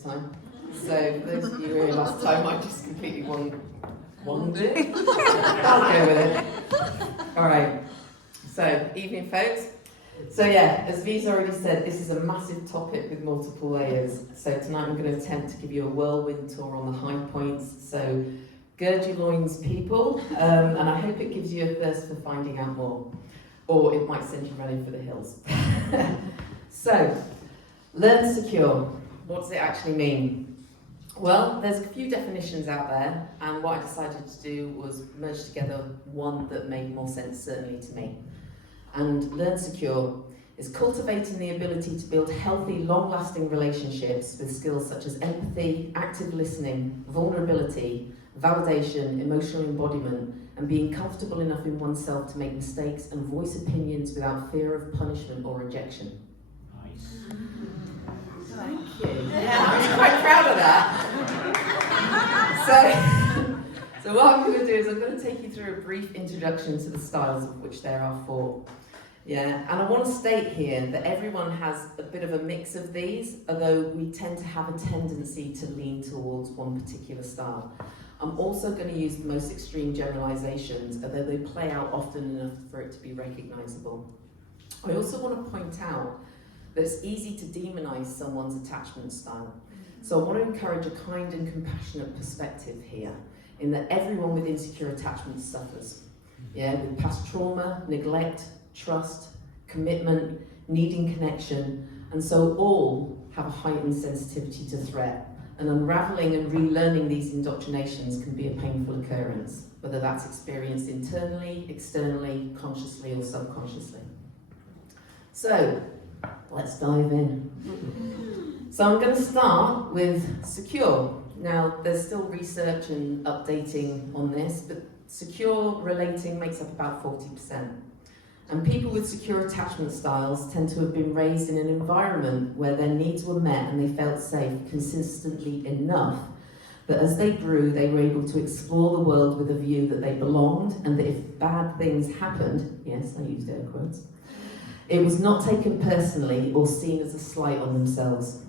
this time. So for those of you who were here last time, I just completely wonged it. I'll go with it. All right. So, evening, folks. So yeah, as V's already said, this is a massive topic with multiple layers. So tonight I'm going to attempt to give you a whirlwind tour on the high points. So gird your loins, people, and I hope it gives you a thirst for finding out more. Or it might send you running for the hills. So, learn secure. What does it actually mean? Well, there's a few definitions out there, and what I decided to do was merge together one that made more sense, certainly to me. And learn secure is cultivating the ability to build healthy, long-lasting relationships with skills such as empathy, active listening, vulnerability, validation, emotional embodiment, and being comfortable enough in oneself to make mistakes and voice opinions without fear of punishment or rejection. Nice. Thank you. Yeah, I'm quite proud of that. So what I'm going to do is I'm going to take you through a brief introduction to the styles, of which there are 4. Yeah, and I want to state here that everyone has a bit of a mix of these, although we tend to have a tendency to lean towards one particular style. I'm also going to use the most extreme generalizations, although they play out often enough for it to be recognizable. I also want to point out that it's easy to demonize someone's attachment style. So I want to encourage a kind and compassionate perspective here, in that everyone with insecure attachment suffers. Yeah, with past trauma, neglect, trust, commitment, needing connection, and so all have a heightened sensitivity to threat. And unraveling and relearning these indoctrinations can be a painful occurrence, whether that's experienced internally, externally, consciously or subconsciously. So, let's dive in. So I'm going to start with secure. Now, there's still research and updating on this, but secure relating makes up about 40%. And people with secure attachment styles tend to have been raised in an environment where their needs were met and they felt safe consistently enough that as they grew, they were able to explore the world with a view that they belonged, and that if bad things happened, yes, I used air quotes, it was not taken personally or seen as a slight on themselves.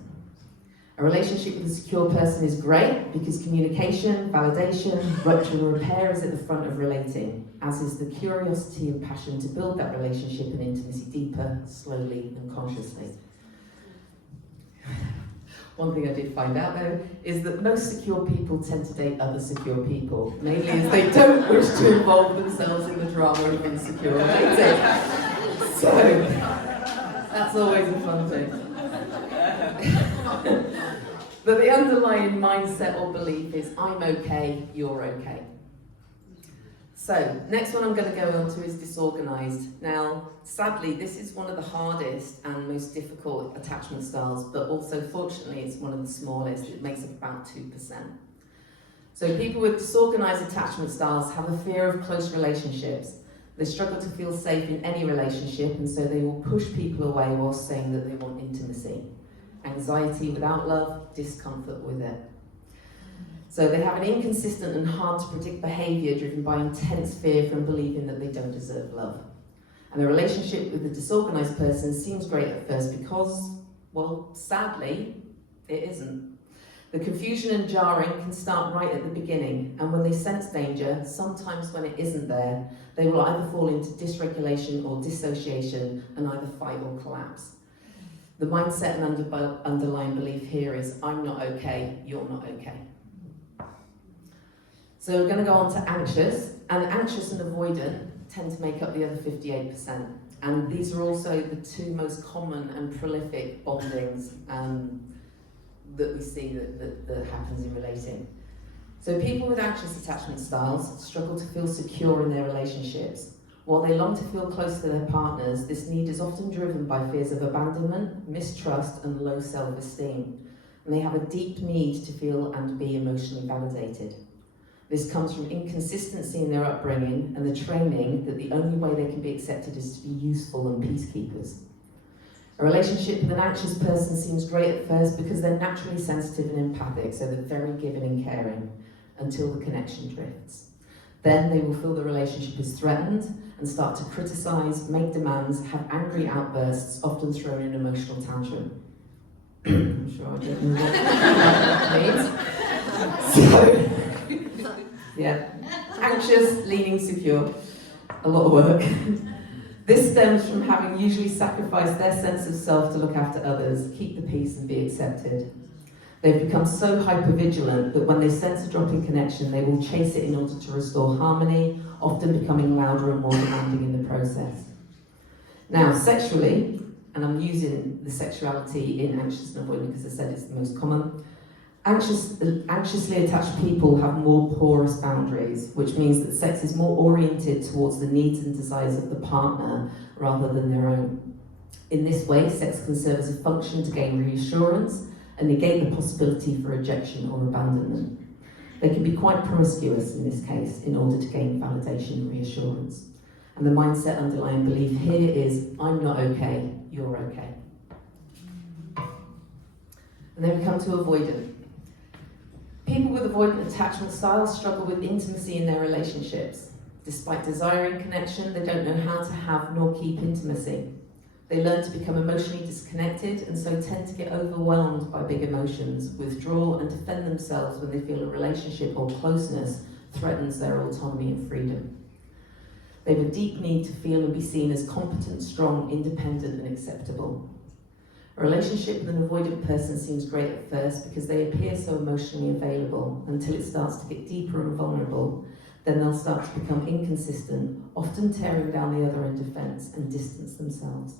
A relationship with a secure person is great because communication, validation, rupture and repair is at the front of relating, as is the curiosity and passion to build that relationship and intimacy deeper, slowly and consciously. One thing I did find out though is that most secure people tend to date other secure people, mainly as they don't wish to involve themselves in the drama of insecure relating. So, that's always a fun thing. But the underlying mindset or belief is, I'm okay, you're okay. So, next one I'm going to go on to is disorganized. Now, sadly, this is one of the hardest and most difficult attachment styles, but also, fortunately, it's one of the smallest. It makes up about 2%. So, people with disorganized attachment styles have a fear of close relationships. They struggle to feel safe in any relationship, and so they will push people away while saying that they want intimacy. Anxiety without love, discomfort with it. So they have an inconsistent and hard to predict behaviour driven by intense fear from believing that they don't deserve love. And the relationship with the disorganised person seems great at first because, well, sadly, it isn't. The confusion and jarring can start right at the beginning, and when they sense danger, sometimes when it isn't there, they will either fall into dysregulation or dissociation and either fight or collapse. The mindset and underlying belief here is, I'm not okay, you're not okay. So we're going to go on to anxious, and anxious and avoidant tend to make up the other 58%. And these are also the 2 most common and prolific bondings that we see that happens in relating. So people with anxious attachment styles struggle to feel secure in their relationships. While they long to feel close to their partners, this need is often driven by fears of abandonment, mistrust, and low self-esteem. And they have a deep need to feel and be emotionally validated. This comes from inconsistency in their upbringing and the training that the only way they can be accepted is to be useful and peacekeepers. A relationship with an anxious person seems great at first because they're naturally sensitive and empathic, so they're very giving and caring, until the connection drifts. Then they will feel the relationship is threatened and start to criticise, make demands, have angry outbursts, often throw in an emotional tantrum. sure I don't know what that means. So, yeah, anxious, leaning secure, a lot of work. This stems from having usually sacrificed their sense of self to look after others, keep the peace and be accepted. They've become so hypervigilant that when they sense a drop in connection, they will chase it in order to restore harmony, often becoming louder and more demanding in the process. Now, sexually, and I'm using the sexuality in anxious and avoidant because I said it's the most common, anxiously attached people have more porous boundaries, which means that sex is more oriented towards the needs and desires of the partner rather than their own. In this way, sex can serve as a function to gain reassurance and negate the possibility for rejection or abandonment. They can be quite promiscuous in this case in order to gain validation and reassurance. And the mindset underlying belief here is, I'm not okay, you're okay. And then we come to avoidant. People with avoidant attachment styles struggle with intimacy in their relationships. Despite desiring connection, they don't know how to have nor keep intimacy. They learn to become emotionally disconnected and so tend to get overwhelmed by big emotions, withdraw and defend themselves when they feel a relationship or closeness threatens their autonomy and freedom. They have a deep need to feel and be seen as competent, strong, independent and acceptable. A relationship with an avoidant person seems great at first because they appear so emotionally available until it starts to get deeper and vulnerable. Then they'll start to become inconsistent, often tearing down the other end of fence and distance themselves.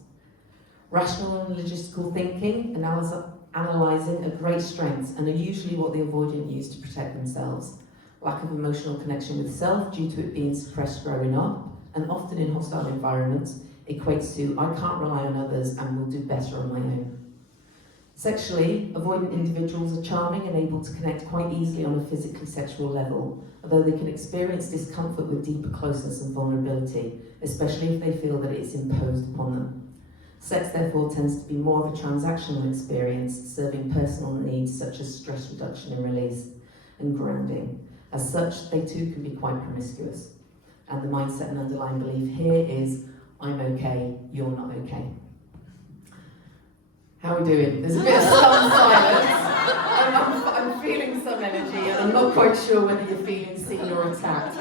Rational and logistical thinking, analysing are great strengths and are usually what the avoidant use to protect themselves. Lack of emotional connection with self due to it being suppressed growing up, and often in hostile environments, equates to I can't rely on others and will do better on my own. Sexually, avoidant individuals are charming and able to connect quite easily on a physically sexual level, although they can experience discomfort with deeper closeness and vulnerability, especially if they feel that it is imposed upon them. Sex therefore tends to be more of a transactional experience, serving personal needs such as stress reduction and release and grounding. As such, they too can be quite promiscuous. And the mindset and underlying belief here is, I'm okay, you're not okay. How are we doing? There's a bit of stunned silence. I'm feeling some energy and I'm not quite sure whether you're feeling seen or attacked.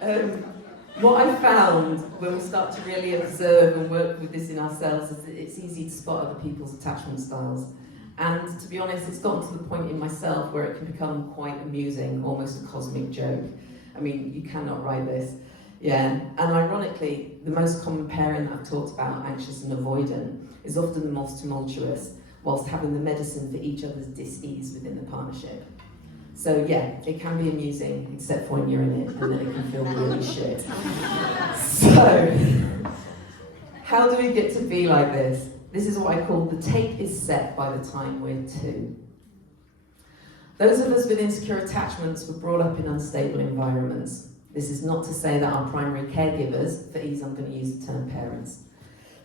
So, what I found when we start to really observe and work with this in ourselves is that it's easy to spot other people's attachment styles. And to be honest, it's gotten to the point in myself where it can become quite amusing, almost a cosmic joke. I mean, you cannot write this. Yeah, and ironically, the most common pairing that I've talked about, anxious and avoidant, is often the most tumultuous, whilst having the medicine for each other's dis-ease within the partnership. So yeah, it can be amusing, except for when you're in it, and then it can feel really shit. So, how do we get to be like this? This is what I call the tape is set by the time we're 2. Those of us with insecure attachments were brought up in unstable environments. This is not to say that our primary caregivers, for ease I'm going to use the term parents.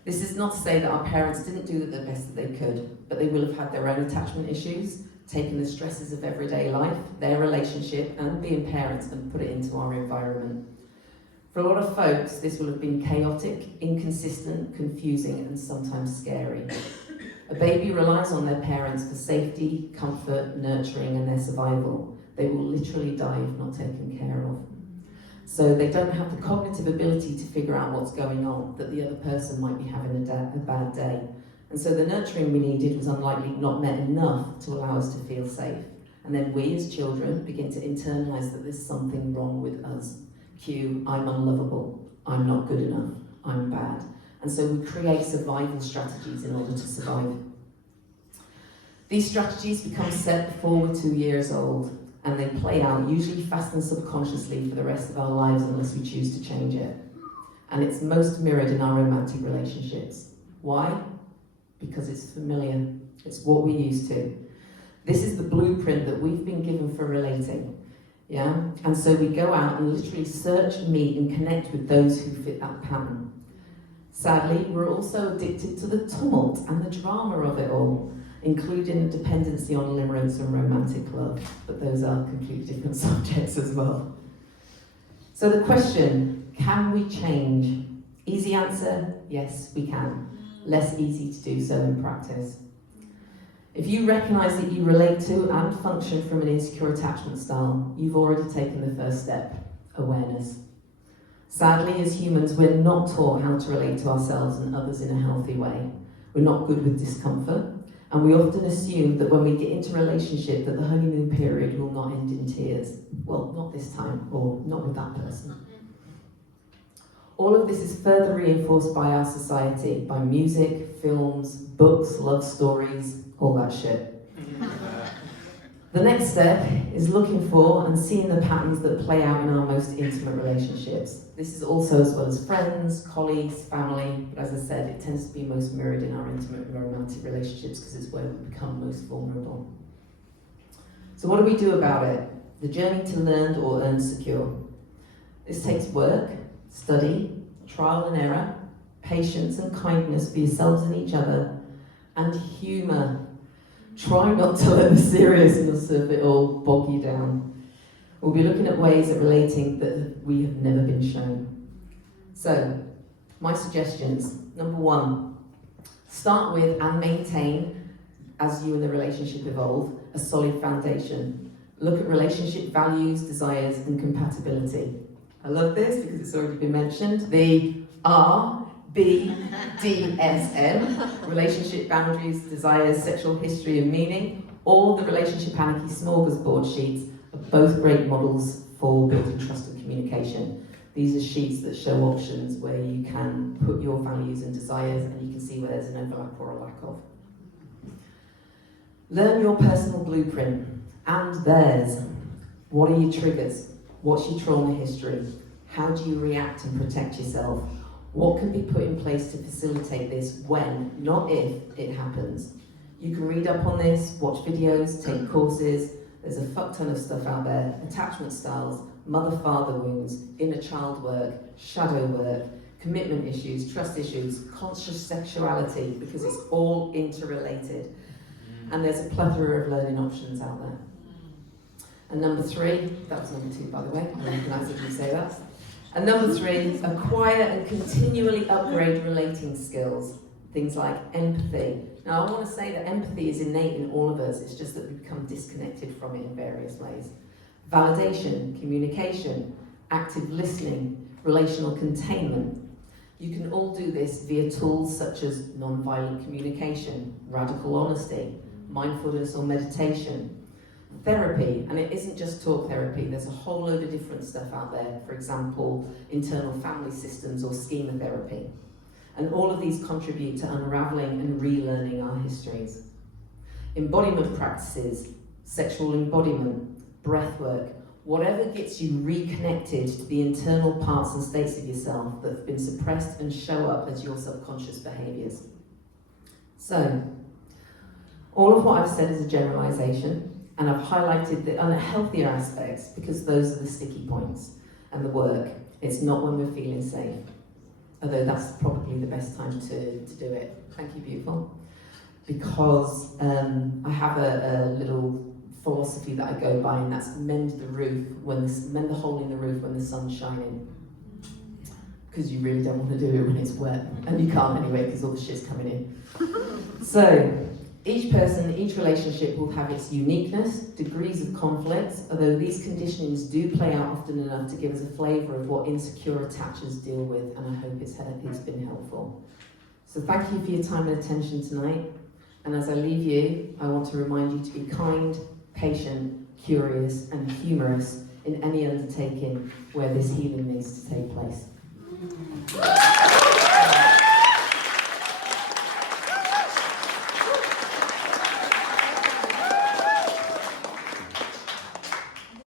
This is not to say that our parents didn't do the best that they could, but they will have had their own attachment issues, taken the stresses of everyday life, their relationship, and being parents and put it into our environment. For a lot of folks, this will have been chaotic, inconsistent, confusing, and sometimes scary. A baby relies on their parents for safety, comfort, nurturing, and their survival. They will literally die if not taken care of. So they don't have the cognitive ability to figure out what's going on, that the other person might be having a bad day. And so the nurturing we needed was unlikely not met enough to allow us to feel safe. And then we as children begin to internalise that there's something wrong with us. Cue, I'm unlovable, I'm not good enough, I'm bad. And so we create survival strategies in order to survive. These strategies become set before we're 2 years old, and they play out usually fast and subconsciously for the rest of our lives unless we choose to change it. And it's most mirrored in our romantic relationships. Why? Because it's familiar. It's what we're used to. This is the blueprint that we've been given for relating. Yeah? And so we go out and literally search, meet, and connect with those who fit that pattern. Sadly, we're also addicted to the tumult and the drama of it all, including a dependency on limerence and romantic love, but those are completely different subjects as well. So the question, can we change? Easy answer, yes, we can. Less easy to do so in practice. If you recognise that you relate to and function from an insecure attachment style, you've already taken the first step, awareness. Sadly, as humans, we're not taught how to relate to ourselves and others in a healthy way. We're not good with discomfort, and we often assume that when we get into a relationship that the honeymoon period will not end in tears. Well, not this time, or not with that person. All of this is further reinforced by our society, by music, films, books, love stories, all that shit. The next step is looking for and seeing the patterns that play out in our most intimate relationships. This is also as well as friends, colleagues, family, but as I said, it tends to be most mirrored in our intimate and romantic relationships because it's where we become most vulnerable. So what do we do about it? The journey to learned or earned secure. This takes work, study, trial and error, patience and kindness for yourselves and each other, and humour. Try not to let the seriousness of it all bog you down. We'll be looking at ways of relating that we have never been shown. So, my suggestions. Number 1, start with and maintain, as you and the relationship evolve, a solid foundation. Look at relationship values, desires, and compatibility. I love this because it's already been mentioned. The RBDSM, relationship boundaries, desires, sexual history and meaning, or the relationship anarchy smorgasbord sheets are both great models for building trust and communication. These are sheets that show options where you can put your values and desires and you can see where there's an overlap or a lack of. Learn your personal blueprint and theirs. What are your triggers? What's your trauma history? How do you react and protect yourself? What can be put in place to facilitate this when, not if, it happens? You can read up on this, watch videos, take courses. There's a fuck ton of stuff out there. Attachment styles, mother-father wounds, inner child work, shadow work, commitment issues, trust issues, conscious sexuality, because it's all interrelated. And there's a plethora of learning options out there. And number 3, that was number 2 by the way, I recognise if you say that. And number 3, acquire and continually upgrade relating skills. Things like empathy. Now I want to say that empathy is innate in all of us, it's just that we become disconnected from it in various ways. Validation, communication, active listening, relational containment. You can all do this via tools such as non-violent communication, radical honesty, mindfulness or meditation, therapy, and it isn't just talk therapy, there's a whole load of different stuff out there, for example, internal family systems or schema therapy. And all of these contribute to unravelling and relearning our histories. Embodiment practices, sexual embodiment, breath work, whatever gets you reconnected to the internal parts and states of yourself that have been suppressed and show up as your subconscious behaviours. So, all of what I've said is a generalisation, and I've highlighted the unhealthier aspects because those are the sticky points and the work. It's not when we're feeling safe, although that's probably the best time to do it. Thank you, beautiful. Because I have a little philosophy that I go by, and that's mend the hole in the roof when the sun's shining. Because you really don't want to do it when it's wet, and you can't anyway because all the shit's coming in. So, each person, each relationship will have its uniqueness, degrees of conflict, although these conditionings do play out often enough to give us a flavour of what insecure attachers deal with, and I hope it's been helpful. So thank you for your time and attention tonight, and as I leave you, I want to remind you to be kind, patient, curious, and humorous in any undertaking where this healing needs to take place.